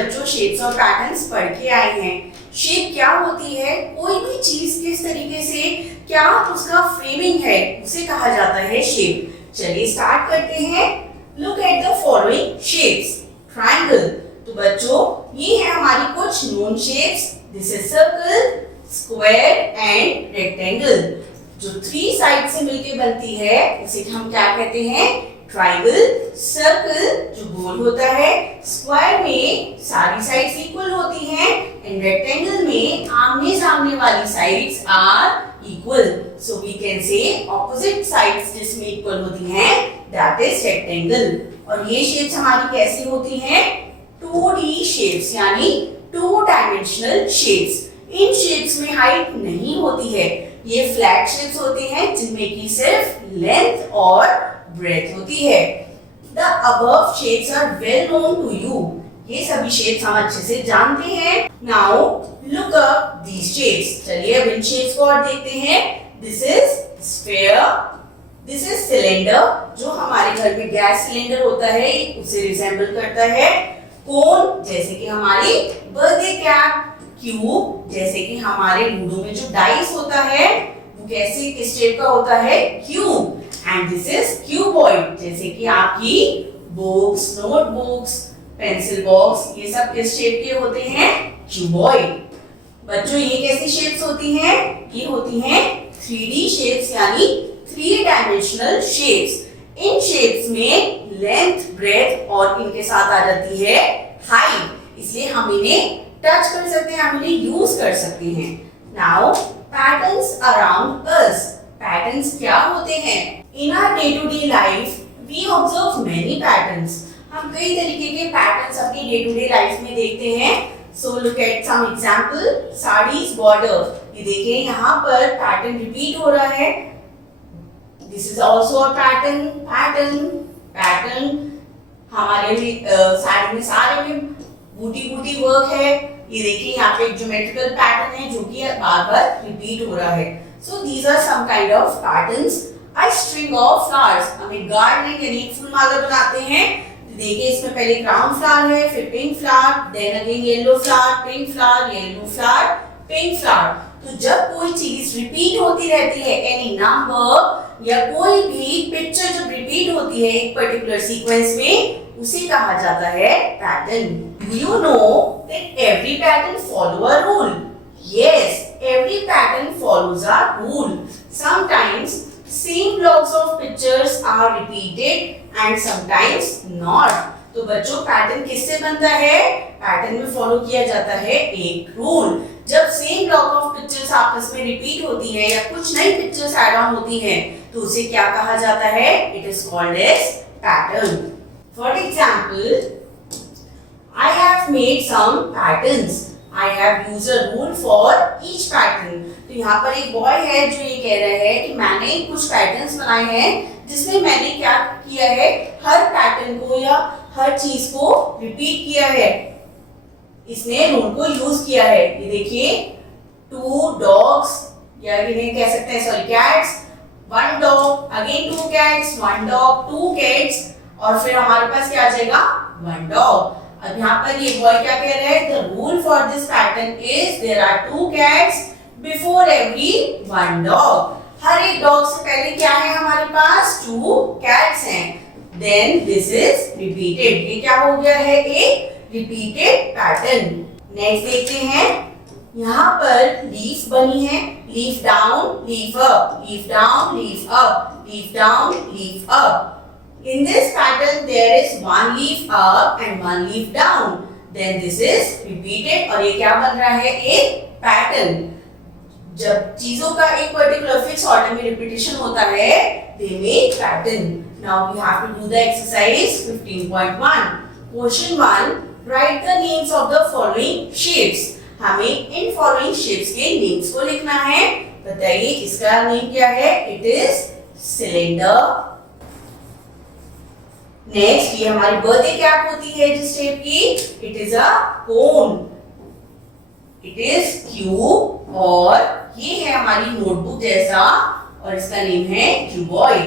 बच्चों शेप्स और पैटर्न्स पढ़ के आए हैं। शेप क्या होती है? कोई भी चीज किस तरीके से क्या उसका फ्रेमिंग है उसे कहा जाता है शेप। चलिए स्टार्ट करते हैं। Look at the following shapes. Triangle, तो बच्चों ये है हमारी कुछ known shapes. This is circle, square and rectangle. जो 3 साइड से मिलके बनती है उसे हम क्या कहते हैं? ट्रायंगल। सर्कल जो गोल होता है, स्क्वायर में सारी साइड्स इक्वल होती हैं एंड रेक्टेंगल में आमने सामने वाली sides are equal. So we can say opposite sides जिसमें इक्वल होती हैं दैट इज रेक्टेंगल। और ये शेप्स हमारी कैसी होती हैं? 2D शेप्स यानी 2 डायमेंशनल शेप्स। इन शेप्स में हाइट नहीं होती है, ये फ्लैट शेप्स होते हैं जिनमें की सिर्फ लेंथ और ब्रेथ होती है। The above shapes are well known to you. ये सभी शेप्स हम अच्छे से जानते हैं। Now look up these shapes. चलिए अब इन शेप्स को और देखते हैं। This is sphere. This is cylinder, जो हमारे घर में गैस सिलेंडर होता है उसे रिजेंबल करता है। कोन, जैसे कि हमारी बर्थडे कैप। क्यूब, जैसे कि हमारे लूडो में जो डाइस होता है वो कैसे किस शेप का होता है? Cube. And this is cuboid, जैसे कि आपकी बुक्स, नोटबुक्स, पेंसिल बॉक्स, ये सब किस शेप के होते हैं? क्यूबॉइड। बच्चों ये कैसी शेप्स होती हैं? ये होती हैं 3D शेप्स यानी 3 डायमेंशनल शेप्स। इन शेप्स में लेंथ, ब्रेथ और इनके साथ आ जाती है हाइट, इसलिए हम इन्हें टच कर सकते हैं, हम इन्हें यूज कर सकते हैं। Now patterns around us. Patterns क्या होते हैं? In our day to day life we observe many patterns. हम कई तरीके के पैटर्न्स अपनी डे टू डे लाइफ में देखते हैं। So look at some example. Saris border, ये देखिए यहाँ पर पैटर्न रिपीट हो रहा है। This is also a pattern, pattern, pattern. हमारे साड़ी में सारे में बूटी बूटी वर्क है। ये देखिए यहाँ पे एक ज्योमेट्रिकल पैटर्न है जो कि बार-बार रिपीट हो रहा है। So these are some kind of patterns. A string of flowers, हम एक गार्डनिंग यानी फूल माला बनाते हैं। देखिए इसमें पहले क्राउन फ्लावर है, फिर pink flower, then again yellow flower, pink flower, yellow flower, pink flower. तो जब कोई चीज रिपीट होती रहती है, एनी नंबर या कोई भी पिक्चर जब रिपीट होती है एक पर्टिकुलर सीक्वेंस में, उसे कहा जाता है pattern. You know that every pattern follow a rule. Yes, every pattern follows a rule. Sometimes same blocks of pictures are repeated and sometimes not. तो बच्चों पैटर्न किससे बनता है? पैटर्न में फॉलो किया जाता है एक रूल। जब सेम ब्लॉक ऑफ पिक्चर्स आपस में रिपीट होती है या कुछ नई पिक्चर्स ऐड ऑन होती हैं, तो उसे क्या कहा जाता है? It is called as pattern. For example, I have made some patterns. I have used a rule for each pattern. तो यहाँ पर एक बॉय है जो ये कह रहा है कि मैंने कुछ पैटर्न्स बनाए हैं जिसमें मैंने क्या किया है? हर पैटर्न को या हर चीज को रिपीट किया है, इसने रूल को यूज किया है। ये देखिए 2 dogs या इन्हें कह सकते हैं sorry cats, 1 dog, again 2 cats, 1 dog, 2 cats और फिर हमारे पास क्या आ जाएगा? 1 dog। अब यहाँ पर ये बॉय क्या कह रहे हैं? The rule for this pattern is there are 2 cats before every 1 dog. हर एक डॉग से पहले क्या है हमारे पास? 2 cats हैं। Then this is repeated. ये क्या हो गया है? एक repeated pattern. नेक्स्ट देखते हैं। यहाँ पर लीफ बनी है, leaf down, leaf up, leaf down, leaf up, leaf down, leaf up. In this pattern there is 1 leaf up and 1 leaf down. Then this is repeated और ये क्या बन रहा है? एक पैटर्न। जब चीजों का एक पर्टिकुलर फिक्स ऑर्डर में रिपीटेशन होता है, they make pattern. Now we have to do the exercise 15.1. Question 1. Write the names of the following shapes. हमें इन following shapes के names को लिखना है। बताइए इसका नेम क्या है? It is cylinder. नेक्स्ट ये हमारी बर्थडे कैप होती है जिस शेप की, it is a cone, it is cube और ये है हमारी नोटबुक जैसा और इसका नेम है cuboid.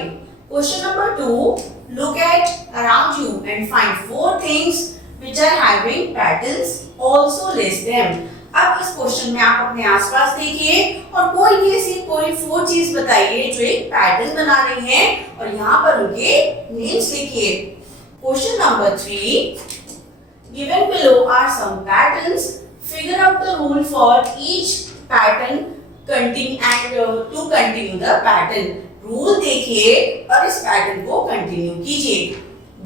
Question number 2, look at around you and find 4 things which are having patterns also list them. अब इस क्वेश्चन में आप अपने आसपास देखिए और कोई भी ऐसी कोई 4 चीज बताइए जो एक पैटर्न बना रही हैं और यहाँ पर उनके नेम्स लिखिए। Question number 3, given below are some patterns, figure out the rule for each pattern continue and to continue the pattern. Rule देखिए और इस पैटर्न को कंटिन्यू कीजिए।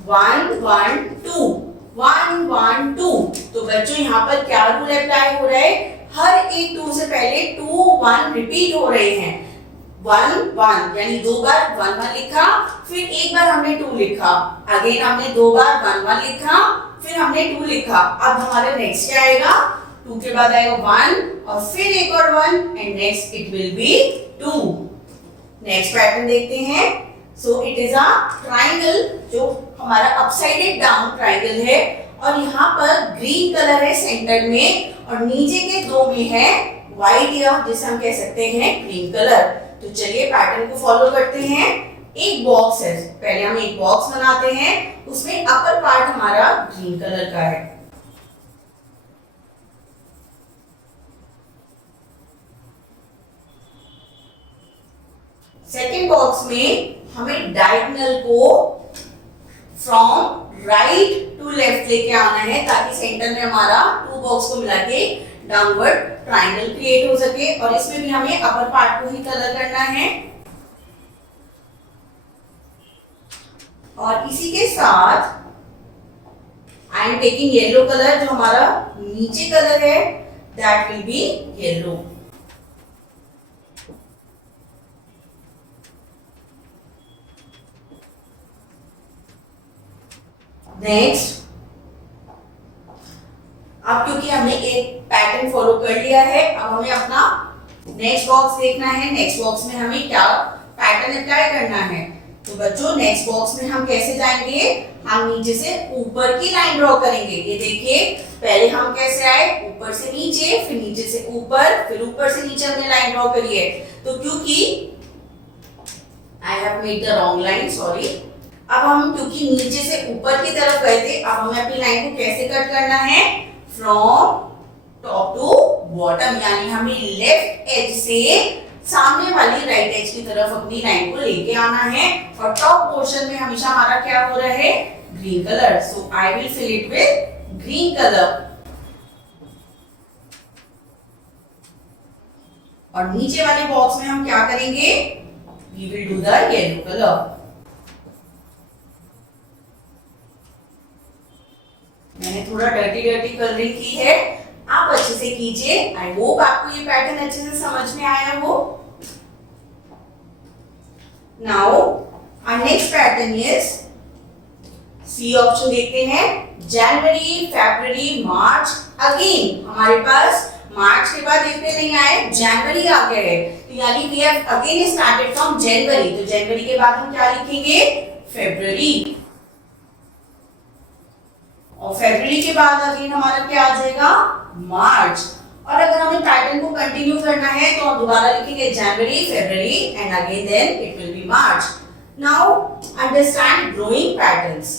1 1 2 1 1 2। तो बच्चों यहाँ पर क्या रूल अप्लाई हो रहा है? हर एक 2 से पहले 2 1 रिपीट हो रहे हैं। 1 1 यानी 2 बार 1 1 लिखा, फिर एक बार हमने 2 लिखा, अगेन हमने 2 बार 1 1 लिखा, फिर हमने 2 लिखा। अब हमारे नेक्स्ट क्या आएगा? 2 के बाद आएगा 1 और फिर एक और 1 and next it will B 2। Next pattern देखते हैं। So it is a triangle, जो हमारा अपसाइडेड डाउन ट्राइंगल है और यहाँ पर ग्रीन कलर है सेंटर में और नीचे के 2 में है व्हाइट या जिसे हम कह सकते हैं ग्रीन कलर। तो चलिए पैटर्न को फॉलो करते हैं। एक बॉक्स है, पहले हम एक बॉक्स बनाते हैं, उसमें अपर पार्ट हमारा ग्रीन कलर का है। सेकेंड बॉक्स में हमें डायगोनल को फ्रॉम राइट टू लेफ्ट लेके आना है ताकि सेंटर में हमारा 2 बॉक्स को मिला के डाउनवर्ड ट्राइंगल क्रिएट हो सके और इसमें भी हमें अपर पार्ट को ही कलर करना है। और इसी के साथ I am taking yellow colour, जो हमारा नीचे कलर है that will be yellow. Next, अब क्योंकि हमने एक पैटर्न फॉलो कर लिया है, अब हमें अपना नेक्स्ट बॉक्स देखना है। नेक्स्ट बॉक्स में हमें क्या पैटर्न अप्लाई करना है। तो बच्चों नेक्स्ट बॉक्स में हम कैसे जाएंगे? हम नीचे से ऊपर की लाइन ड्रॉ करेंगे। ये देखिए, पहले हम कैसे आए? ऊपर से नीचे, फिर नीचे से ऊपर, फिर ऊपर से नीचे हमने लाइन ड्रॉ करी है। तो क्योंकि आई have made the wrong line, sorry. अब हम क्योंकि नीचे से ऊपर की तरफ गए थे, अब हमें अपनी लाइन को कैसे कट करना है? फ्रॉम टॉप टू बॉटम, यानी हमें लेफ्ट एज से सामने वाली राइट एज की तरफ अपनी लाइन को लेके आना है और टॉप पोर्शन में हमेशा हमारा क्या हो रहा है? Green colour. So I will fill it with green colour. और नीचे वाले बॉक्स में हम क्या करेंगे? We will do the yellow colour. मैंने थोड़ा डर्टी कलरिंग की है, आप अच्छे से कीजिए। आई होप आपको ये पैटर्न अच्छे से समझ में आया हो। Now our next pattern is C option देखते हैं। जनवरी, फरवरी, मार्च। अगेन हमारे पास मार्च के बाद अप्रैल नहीं आए, जनवरी आ गया है, तो यानी we have again started from January. तो जनवरी के बाद हम क्या लिखेंगे? फरवरी। और फरवरी के बाद अगेन हमारा क्या आ जाएगा? मार्च। और अगर हमें पैटर्न को कंटिन्यू करना है तो हम दोबारा लिखेंगे January, February and again then it will be March. Now understand drawing patterns.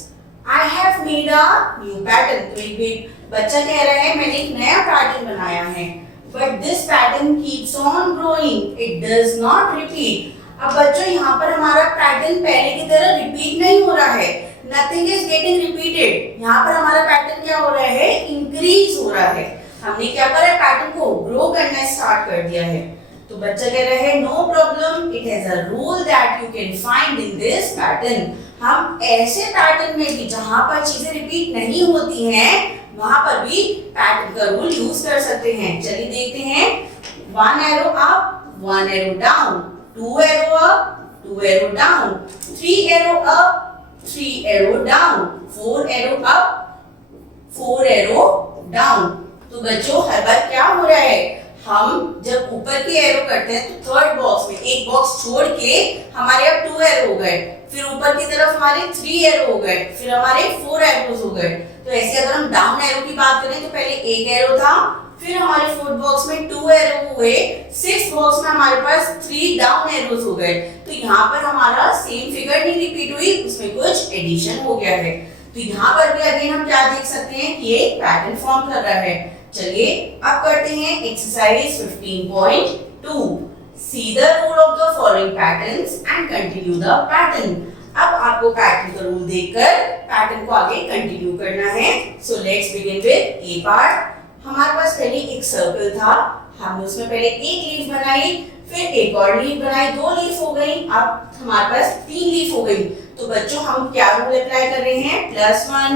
I have made a new pattern. तो एक बच्चा कह रहा है मैंने एक नया पैटर्न बनाया है, but this pattern keeps on growing, it does not repeat. अब बच्चों यहाँ पर हमारा पैटर्न पहले की तरह रिपीट नहीं हो रहा है, नथिंग इज गेटिंग रिपीटेड। यहाँ पर हमारा पैटर्न क्या हो रहा है? इंक्रीज हो रहा है। हमने क्या करा है? पैटर्न को ग्रो करना स्टार्ट कर दिया है। तो बच्चा कह रहा है no problem, it has a rule that you can find in this pattern. हम ऐसे पैटर्न में भी जहां पर चीजें रिपीट नहीं होती हैं वहां पर भी पैटर्न का रूल यूज कर सकते हैं। चलिए देखते हैं। 1 arrow up, 1 arrow down, 2 arrow up, 2 arrow down, 3 arrow up, 3 arrow down, 4 arrow up, 4 arrow down. तो बच्चों हर बार क्या हो रहा है? हम जब ऊपर की एरो करते हैं तो थर्ड बॉक्स में एक बॉक्स छोड़ के हमारे अब 2 एरो हो गए, फिर ऊपर की तरफ हमारे 3 एरो हो गए, फिर हमारे 4 एरोज हो गए। तो ऐसे अगर हम डाउन एरो की बात करें तो पहले 1 एरो था, फिर हमारे फोर्थ बॉक्स में 2 एरो हुए, सिक्स्थ बॉक्स में हमारे पास 3 डाउन एरोज हो गए। तो यहाँ पर हमारा सेम फिगर नहीं रिपीट हुई, उसमें कुछ एडिशन हो गया है। तो तो यहाँ पर भी अगेन हम क्या देख सकते हैं कि ये पैटर्न फॉर्म कर रहा है। चलिए अब करते हैं exercise 15.2। See the rule of the following patterns and continue the pattern. अब आपको पैटर्न का रूल देखकर पैटर्न को आगे कंटिन्यू करना है। So let's begin with A part. हमारे पास पहले एक सर्कल था, हमने उसमें पहले एक लीफ बनाई, फिर एक और लीफ बनाई, 2 लीफ हो गई, अब हमारे पास 3 लीफ हो गई। तो बच्चों हम क्या रूल अप्लाई कर रहे हैं, +1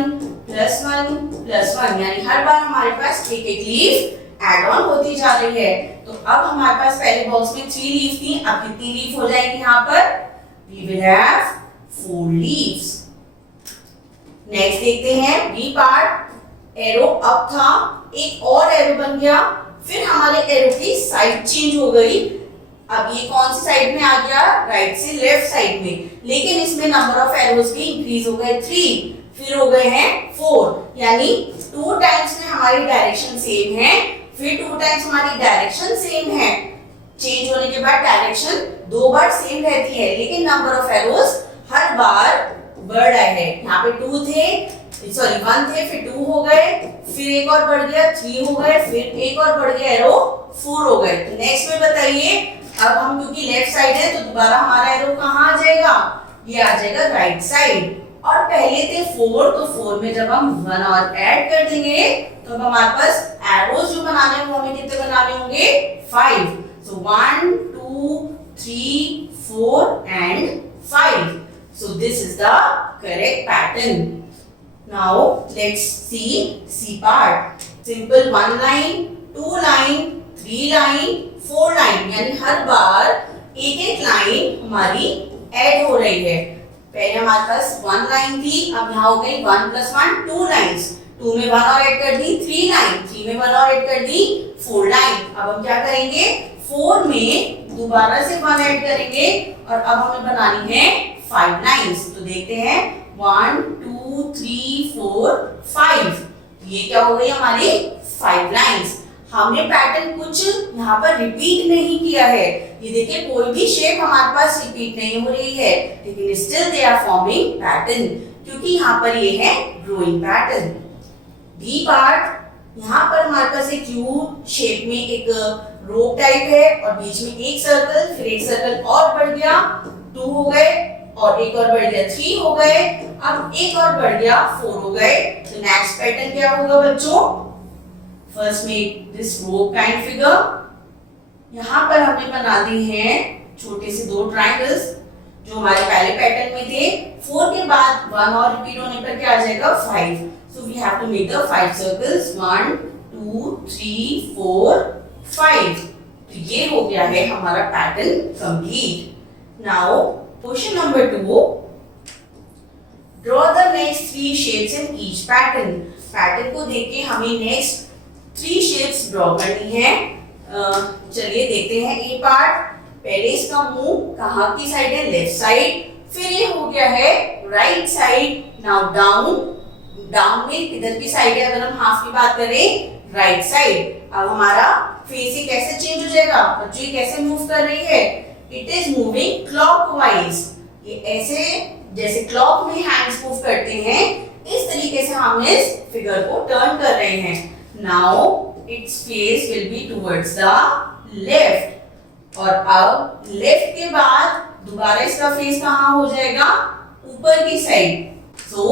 +1 +1, यानी हर बार हमारे पास एक एक लीफ ऐड ऑन होती जा रही है। तो अब हमारे पास पहले बॉक्स में 3 लीफ थी, अब कितनी लीफ हो जाएंगी यहाँ पर, we will have 4 leaves. Next देखते हैं बी पार्ट। एरो अप था, एक और एरो बन गया, फिर हमारे एरो की साइड चेंज हो गई। अब ये कौन सी साइड में आ गया, राइट से लेफ्ट साइड में, लेकिन इसमें नंबर ऑफ एरोज भी इंक्रीज हो गए 3, फिर हो गए हैं 4, यानी 2 टाइम्स में हमारी डायरेक्शन सेम है, फिर 2 टाइम्स हमारी डायरेक्शन सेम है। चेंज होने के बाद डायरेक्शन 2 बार सेम रहती है, लेकिन नंबर ऑफ एरोज हर बार बढ़ रहा है। यहाँ पे 1 थे, फिर 2 हो गए, फिर एक और बढ़ गया 3 हो गए, फिर एक और बढ़ गया एरो 4 हो गए। तो नेक्स्ट में बताइए, अब हम क्योंकि लेफ्ट साइड है तो दोबारा हमारा एरो कहाँ आ जाएगा, ये आ जाएगा राइट साइड। और पहले थे 4, तो 4 में जब हम 1 और ऐड कर देंगे तो हमारे पास एरोज जो बनाने हैं वो हमें कितने बनाने होंगे, 5। सो 1 2 3 4 and 5। So this is the correct pattern. Now let's see C part. Simple 1 line, 2 line, 3 line, 4 line, यानी हर बार एक एक लाइन हमारी ऐड हो रही है। पहले हमारे पास 1 लाइन थी, अब यहाँ हो गई 1 + 1 2 लाइन्स, 2 में 1 और ऐड कर दी 3 लाइन, 3 में 1 और ऐड कर दी 4 लाइन। अब हम क्या करेंगे, 4 में दोबारा से 1 ऐड करेंगे और अब हमें बनानी है 5 लाइन्स। तो देखते हैं 1 2 3 4 5, ये क्या हो गई हमारी 5 लाइन्स। हमने पैटर्न कुछ यहाँ पर रिपीट नहीं किया है, ये देखिए कोई भी शेप हमारे पास रिपीट नहीं हो रही है, लेकिन still they are forming pattern, क्योंकि यहाँ पर ये है ड्राइंग पैटर्न। बी पार्ट, यहाँ पर हमारे पास एक यू शेप में एक रोप टाइप है और बीच में एक सर्कल, फिर एक सर्कल और बढ़ गया, 2 हो गए, और एक और बढ़ गया 3 हो गए, अब एक और बढ़ गया 4 हो गए। तो नेक्स्ट पैटर्न क्या होगा बच्चों, first make this rope kind figure. यहाँ पर हमने बना दी हैं छोटे से 2 ट्रायंगल्स जो हमारे पहले पैटर्न में थे। 4 के बाद 1 और रिपीट होने पर क्या आ जाएगा 5। So we have to make the 5 circles, 1 2 3 4 5। तो ये हो गया है हमारा pattern complete. Now question number 2, draw the next 3 shapes in each pattern. Pattern को देख के हमें नेक्स्ट 3 शेप्स ड्रॉ करनी है। चलिए देखते हैं ए पार्ट। पहले इसका मुंह कहाँ की साइड है, लेफ्ट साइड, फिर ये हो गया है राइट साइड। नाउ डाउन में किधर की साइड है, अगर हम हाफ की बात करें राइट साइड। अब हमारा फेस ये कैसे चेंज हो जाएगा, बच्चों ये कैसे मूव कर रही है, इट इज मूविंग क्लॉकवाइज। ये ऐसे जैसे क्लॉक में हैंड्स मूव करते हैं, इस तरीके से हम इस फिगर को टर्न कर रहे हैं। Now its face will be towards the left, और अब लेफ्ट के बाद दोबारा इसका फेस कहाँ हो जाएगा, ऊपर की side. So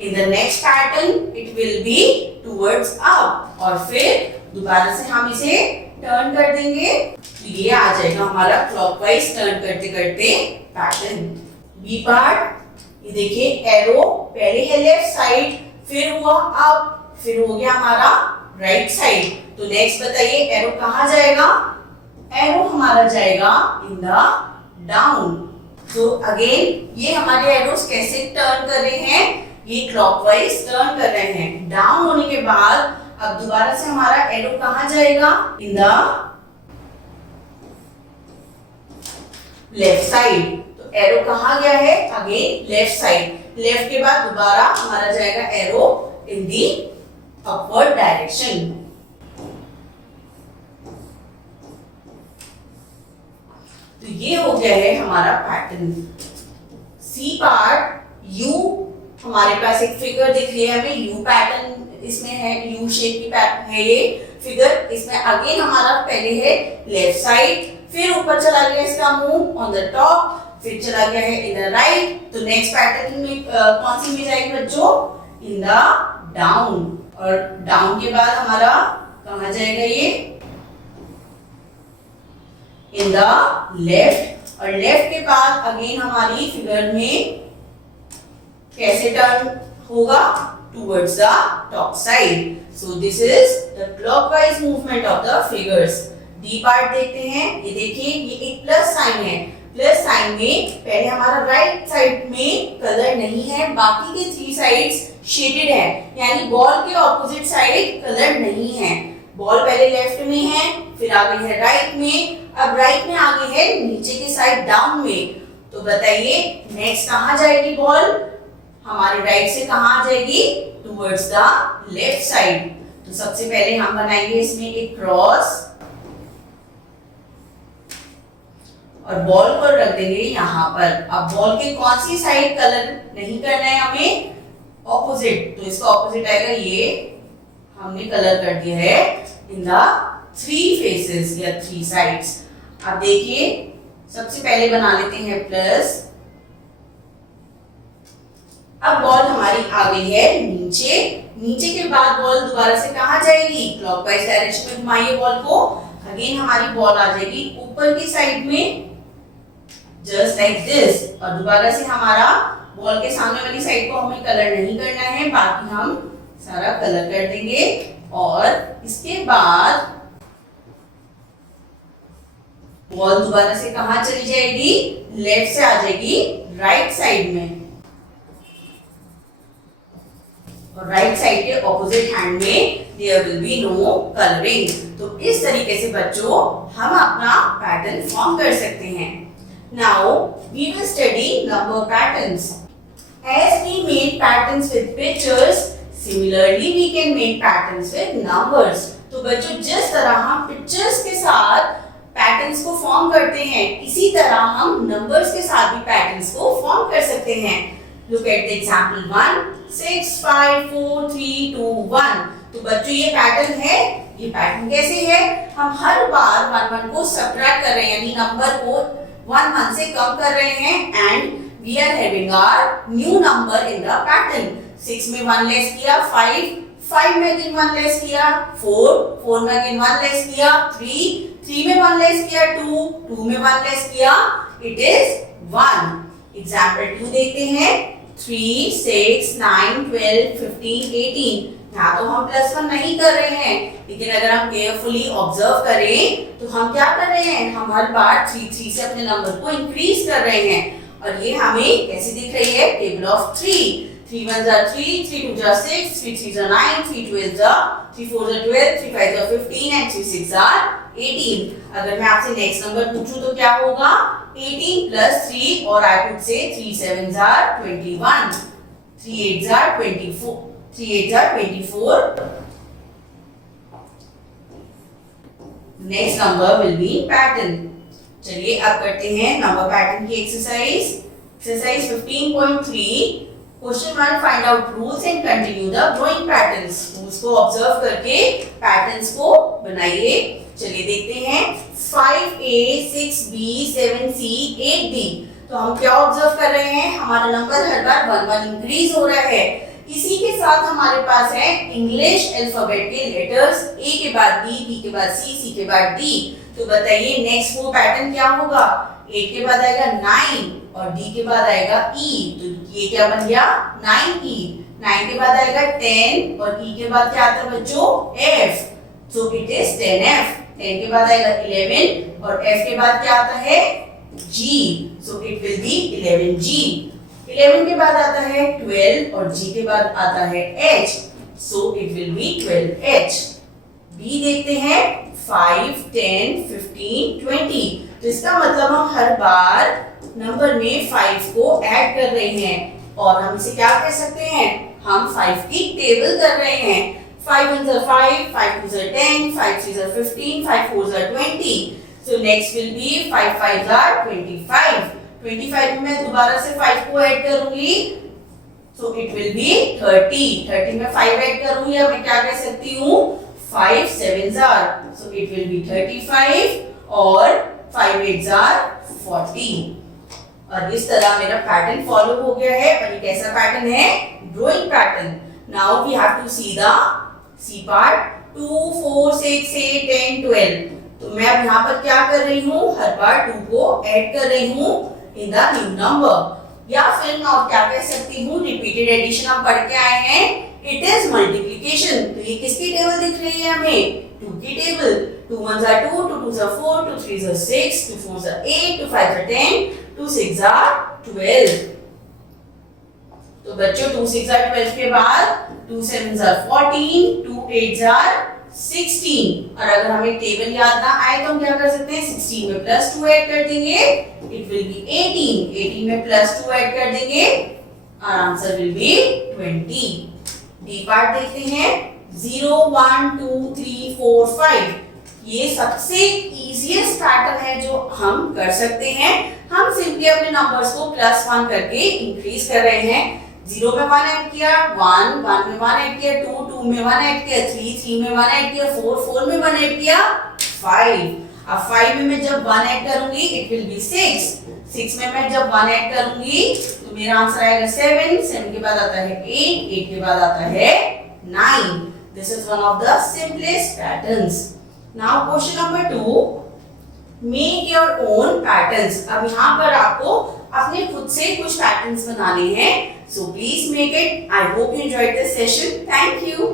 in the next pattern it will be towards up, और फिर दोबारा से हम इसे टर्न कर देंगे, तो ये आ जाएगा हमारा क्लॉकवाइज टर्न करते करते पैटर्न। बी पार्ट, ये देखिए एरो पहले है लेफ्ट साइड, फिर हुआ अप, फिर हो गया हमारा राइट साइड। तो नेक्स्ट बताइए एरो कहाँ जाएगा, एरो हमारा जाएगा इन द डाउन। तो अगेन ये हमारे एरोस कैसे टर्न कर रहे हैं, ये क्लॉकवाइज टर्न कर रहे हैं। डाउन होने के बाद अब दोबारा से हमारा एरो कहाँ जाएगा, इन द लेफ्ट साइड। तो एरो कहाँ गया है, अगेन लेफ्ट साइड। लेफ्ट के बाद दोबारा हमारा जाएगा एरो इन दी अपवर्ड डायरेक्शन। तो ये हो गया है हमारा पैटर्न। सी पार्ट, यू हमारे पास एक फिगर दिख रही है हमें यू पैटर्न इसमें है, यू शेप की पैटर्न है ये फिगर। इसमें अगेन हमारा पहले है लेफ्ट साइड, फिर ऊपर चला गया इसका मुंह ऑन द टॉप, फिर चला गया है इन द राइट। तो नेक्स्ट पैटर्न में कौन सी इमेज आएगी बच्चों? In the down. और डाउन के बाद हमारा कहाँ जाएगा ये? In the left. और लेफ्ट के बाद अगेन हमारी फिगर में कैसे टर्न होगा? Towards the top side. So this is the clockwise movement of the figures. D part देखते हैं। ये देखिए ये एक प्लस साइन है। प्लस साइन में पहले हमारा राइट साइड में कलर नहीं है, बाकी के 3 साइड्स शेडेड है, यानी बॉल के ऑपोजिट साइड कलर नहीं है। बॉल पहले लेफ्ट में है, फिर आ गई है राइट में, अब राइट में आ गई है नीचे की साइड डाउन में। तो बताइए नेक्स्ट कहाँ जाएगी बॉल? हमारे राइट से कहाँ आ जाएगी? Towards the left side. तो सबसे पहले हम बनाएंगे इसमें एक क्रॉस और बॉल को रख देंगे यहाँ पर। अब बॉल के कौन सी साइड कलर नहीं करना है हमें? ऑपोजिट। तो इसका ऑपोजिट आएगा ये, हमने कलर कर दिया है इन द 3 फेसेस या 3 साइड्स। अब देखिए सबसे पहले बना लेते हैं प्लस। अब बॉल हमारी आ गई है नीचे। नीचे के बाद बॉल दोबारा से कहाँ जाएगी? क्लॉकवाइज डायरेक्शन में घुमाइए बॉल को। अगेन हमारी बॉल आ जाएगी ऊपर की साइड में, जस्ट लाइक दिस। और दोबारा से हमारा बॉल के सामने वाली साइड को हमें कलर नहीं करना है, बाकी हम सारा कलर कर देंगे। और इसके बाद बॉल दोबारा से कहाँ चली जाएगी? लेफ्ट से आ जाएगी राइट साइड में। और राइट साइड के ऑपोजिट हैंड में there will be no colouring. तो इस तरीके से बच्चों हम अपना पैटर्न फॉर्म कर सकते हैं। Now we will study number patterns. As we made patterns with pictures, similarly we can make patterns with numbers. तो बच्चों जिस तरह हम पिक्चर्स के साथ पैटर्न्स को फॉर्म करते हैं, इसी तरह हम नंबर्स के साथ भी पैटर्न्स को फॉर्म कर सकते हैं। Look at the example 1, 6, 5, 4, 3, 2, 1। तो बच्चों ये पैटर्न है। ये पैटर्न कैसे है? हम हर बार 1 1 को सब्ट्रैक्ट कर रहे हैं, यानी नंबर को 1 1 से कम कर रहे हैं and we are having our new number in the pattern. 6 में 1 लेस किया, 5 में again 1 लेस किया, 4 में again 1 लेस किया, 3 में 1 लेस किया, 2 में 1 लेस किया, it is 1. एग्जाम्पल 2 देखते हैं। 3, 6, 9, 12, 15, 18। यहाँ तो हम +1 नहीं कर रहे हैं, लेकिन अगर हम केयरफुली ऑब्जर्व करें तो हम क्या कर रहे हैं? हम हर बार 3 से अपने नंबर को इंक्रीज कर रहे हैं। और ये हमें कैसी दिख रही है? Table of 3। 3 1 जा 3, 3 2 जा 6, 3 3 जा 9, 3 12 जा 3 4 जा 12, 3 5 जा 15 एंड 3 6 जा 18। अगर मैं आपसे नेक्स्ट नंबर पूछूं तो क्या होगा? 18 + 3 और I could say 3 7 जा 21, 3 8 जा 24, 3 8 जा 24। Next number will be pattern. चलिए अब करते हैं नंबर पैटर्न की exercise. Exercise 15.3। Question 1, find out rules and continue the drawing patterns. Rules को ऑब्जर्व करके पैटर्न्स को बनाइए। चलिए देखते हैं। 5A, 6B, 7C, 8D। तो हम क्या ऑब्जर्व कर रहे हैं? हमारा नंबर हर बार 1 1 इंक्रीज हो रहा है। इसी के साथ हमारे पास है इंग्लिश अल्फाबेट के लेटर्स, A के बाद B, B के बाद C, C के बाद D। तो बताइए नेक्स्ट वो पैटर्न क्या होगा? 8 के बाद आएगा 9 और D के बाद आएगा E। तो ये क्या बन गया? 9E। 9 के बाद आएगा 10 और E के बाद क्या आता है बच्चों? F। So it is 10F। 10 के बाद आएगा 11 और F के बाद क्या आता है? G। So it will B 11G। 11 के बाद आता है 12 और G के बाद आता है H। So it will B 12H। B देखते हैं। 5, 10, 15, 20। तो इसका मतलब हम हर बार नंबर में 5 को ऐड कर रहे हैं और हम इसे क्या कह सकते हैं? हम 5 की टेबल कर रहे हैं। 5 1 are 5, 5 2 are 10, 5 3 are 15, 5 4 are 20. So next will be 5 5 are 25. 25 में मैं दोबारा से 5 को ऐड करूंगी। So it will be 30. 30 में 5 ऐड करूँ या मैं क्या कह सकती हूँ 5 sevens are. So it will be 35 और 5 eights are 40. और इस तरह मेरा पैटर्न फॉलो हो गया है और ये कैसा पैटर्न है drawing pattern. Now we have to see the C part 2 4 6 8 10 12. तो मैं अब यहाँ पर क्या कर रही हूँ हर बार 2 को ऐड कर रही हूँ इन द न्यू नंबर. या फिर मैं और क्या कह सकती हूँ रिपीटेड एडिशन हम पढ़ के आए हैं इट इज मल्टीप्लिकेशन. तो ये किसकी टेबल दिख रही है हमें 2 की table. 2 1s are 2, 2 2s are 4, 2 3s are 6, 2 4s are 8, 2 5s are 10, 2 6s are 12. तो बच्चों 2 6 are 12 के बाद 2 7s are 14, 2 8s are 16. और अगर हमें टेबल याद ना आए तो हम क्या कर सकते हैं 16 में प्लस 2 ऐड कर देंगे इट विल बी 18. 18 में प्लस 2 ऐड कर देंगे और answer will be 20. D part देखते हैं 0 1 2 3 4 5. ये सबसे इजीएस्ट पैटर्न है जो हम कर सकते हैं. हम सिंपली अपने नंबर्स को +1 करके इंक्रीज कर रहे हैं. 0 में 1 ऐड किया 1 1 में 1 ऐड किया 2 2 में 1 ऐड किया 3 3 में 1 ऐड किया 4 4 में 1 ऐड किया 5. अब 5 में मैं जब 1 ऐड करूंगी इट विल बी 6. 6 में मैं जब 1 ऐड करूंगी तो मेरा आंसर आएगा 7. 7 के बाद आता है 8. 8 के बाद आता है 9. This is one of the simplest patterns. Now question number 2 make your own patterns. अब यहाँ पर आपको अपने खुद से कुछ पैटर्न्स बनाने हैं. So please make it. I hope you enjoyed this session. Thank you.